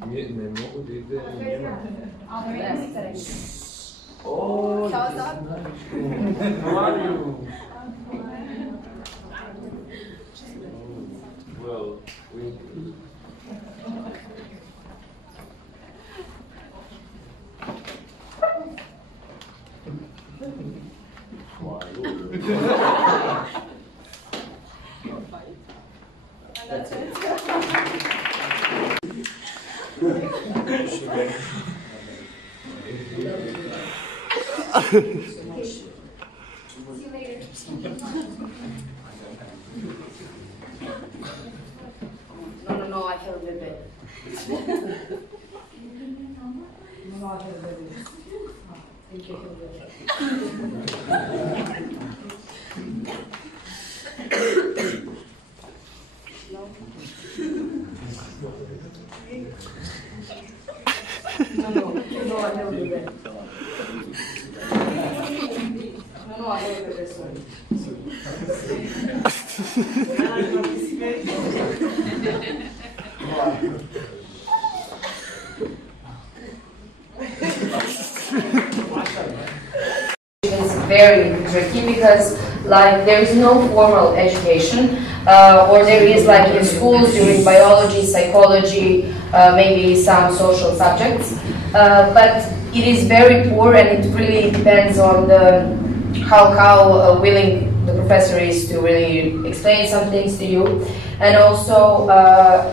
Ne mogu da ide njema. Oh, how are you? Well, that's it. See you later. No, I have a baby. No, I have a baby. Thank you. No, I have a baby. No, I have a baby, sorry. It's very tricky because like there is no formal education or there is like in schools during biology, psychology, maybe some social subjects, but it is very poor and it really depends on how willing the professor is to really explain some things to you. And also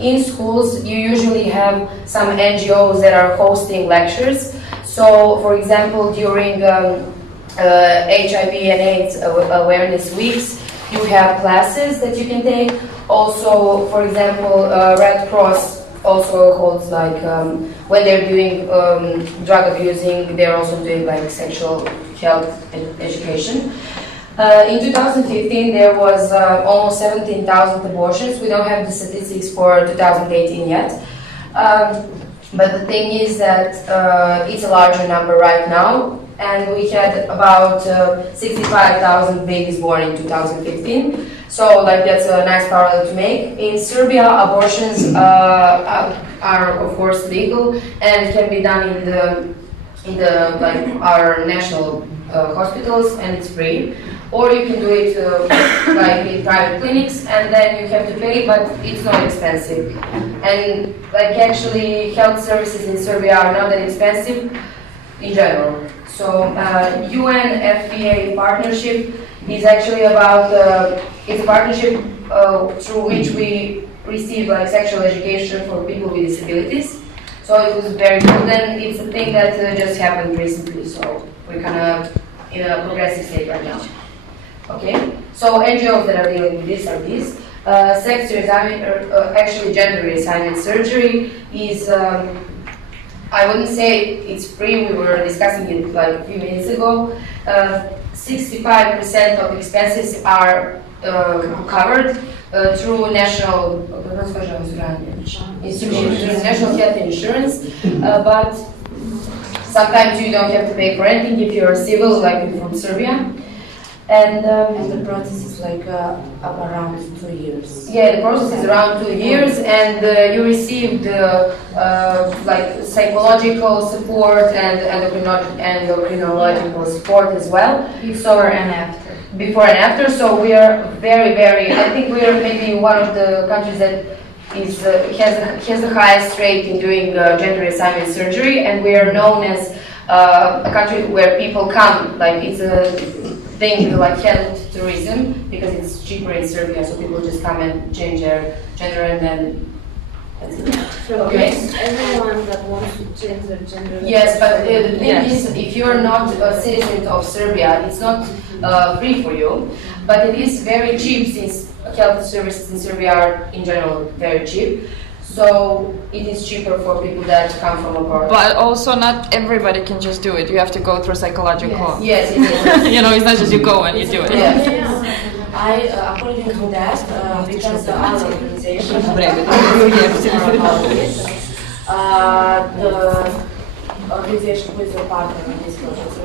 in schools you usually have some NGOs that are hosting lectures. So for example during HIV and AIDS awareness weeks you have classes that you can take. Also for example Red Cross also holds like when they're doing drug abusing, they're also doing like sexual health education. In 2015 there was almost 17,000 abortions. We don't have the statistics for 2018 yet. But the thing is that it's a larger number right now, and we had about 65,000 babies born in 2015. So like that's a nice parallel to make. In Serbia, abortions are of course legal and can be done in the like our national hospitals, and it's free. Or you can do it like in private clinics, and then you have to pay, but it's not expensive. And like actually health services in Serbia are not that expensive in general. So UN FPA partnership is actually about it's a partnership through which we receive like sexual education for people with disabilities. So it was very good, and it's a thing that just happened recently. So we're kind of in a progressive state right now. Okay, so NGOs that are dealing with this are these. Sex reassignment, actually gender reassignment surgery is, I wouldn't say it's free, we were discussing it like a few minutes ago. 65% of expenses are covered through national health insurance, but sometimes you don't have to pay for anything if you're civil, like from Serbia. And the process is like around 2 years. Yeah, the process is around 2 years, and you receive like psychological support and endocrinological support as well. Before and after. Before and after. So we are very, I think we are maybe one of the countries that is has the highest rate in doing gender reassignment surgery, and we are known as a country where people come. Like it's a thing like health tourism because it's cheaper in Serbia, so people just come and change their gender and then that's it. So okay. Everyone that wants to change their gender. Yes, but the thing is, if you're not a citizen of Serbia, it's not free for you, but it is very cheap since health services in Serbia are in general very cheap. So it is cheaper for people that come from abroad. But also not everybody can just do it. You have to go through psychological. Yes, it is. You know, it's not just you go and you do it. Yes. According to that, because our organization, the organization who is a partner in this project,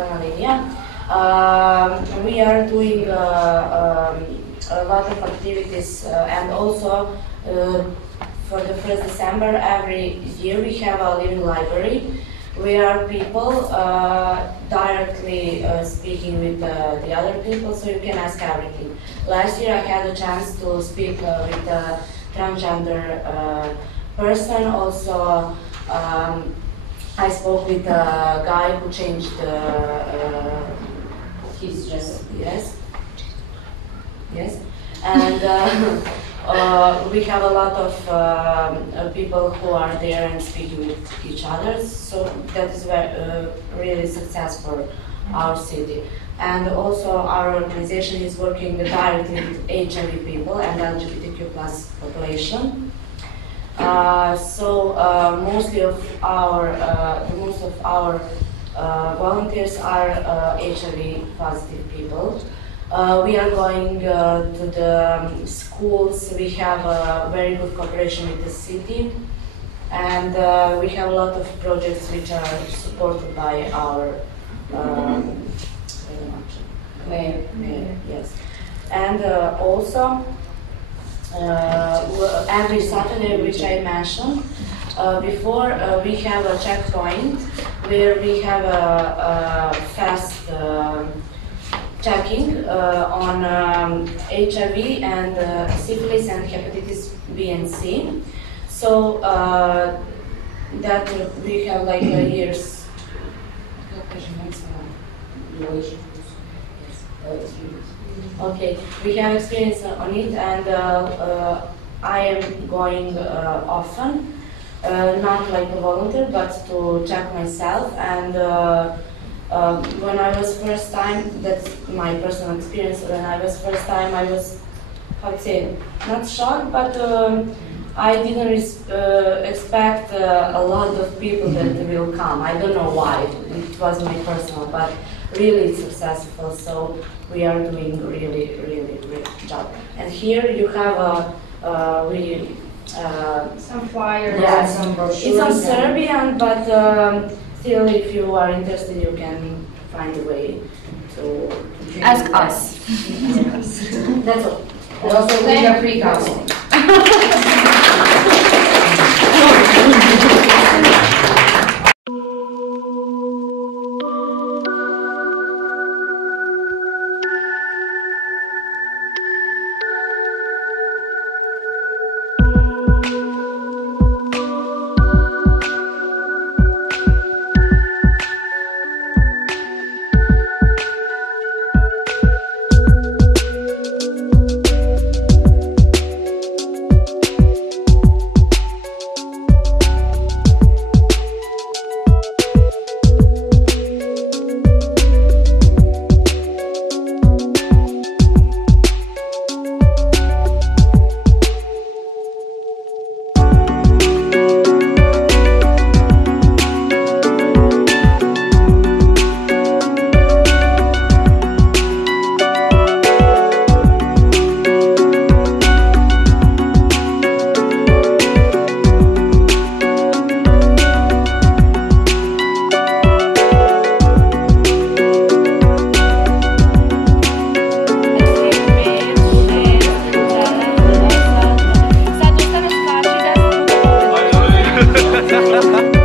we are doing a lot of activities and also for the 1st December every year we have a living library where people directly speaking with the other people, so you can ask everything. Last year I had a chance to speak with a transgender person. Also, I spoke with a guy who changed his dress. Yes, and we have a lot of people who are there and speaking with each other. So that is really success for our city. And also our organization is working directly with HIV people and LGBTQ plus population. Most of our volunteers are HIV positive people. We are going to the schools. We have a very good cooperation with the city, and we have a lot of projects which are supported by our mayor. Yes, and also every Saturday, which I mentioned before, we have a checkpoint where we have a fast checking on HIV and syphilis and hepatitis B and C. So that we have like a year's. Okay, we have experience on it, and I am going often, not like a volunteer, but to check myself. And when I was first time, that's my personal experience. When I was first time, I was, how to say, not shocked, but I didn't expect a lot of people that will come. I don't know why. It was my personal, but really successful. So we are doing really, really great job. And here you have Some flyers yeah, and some brochures. it's on Serbian, but still, if you are interested, you can find a way to Ask us. Yes. That's all. And also we have free counseling. Ha ha ha.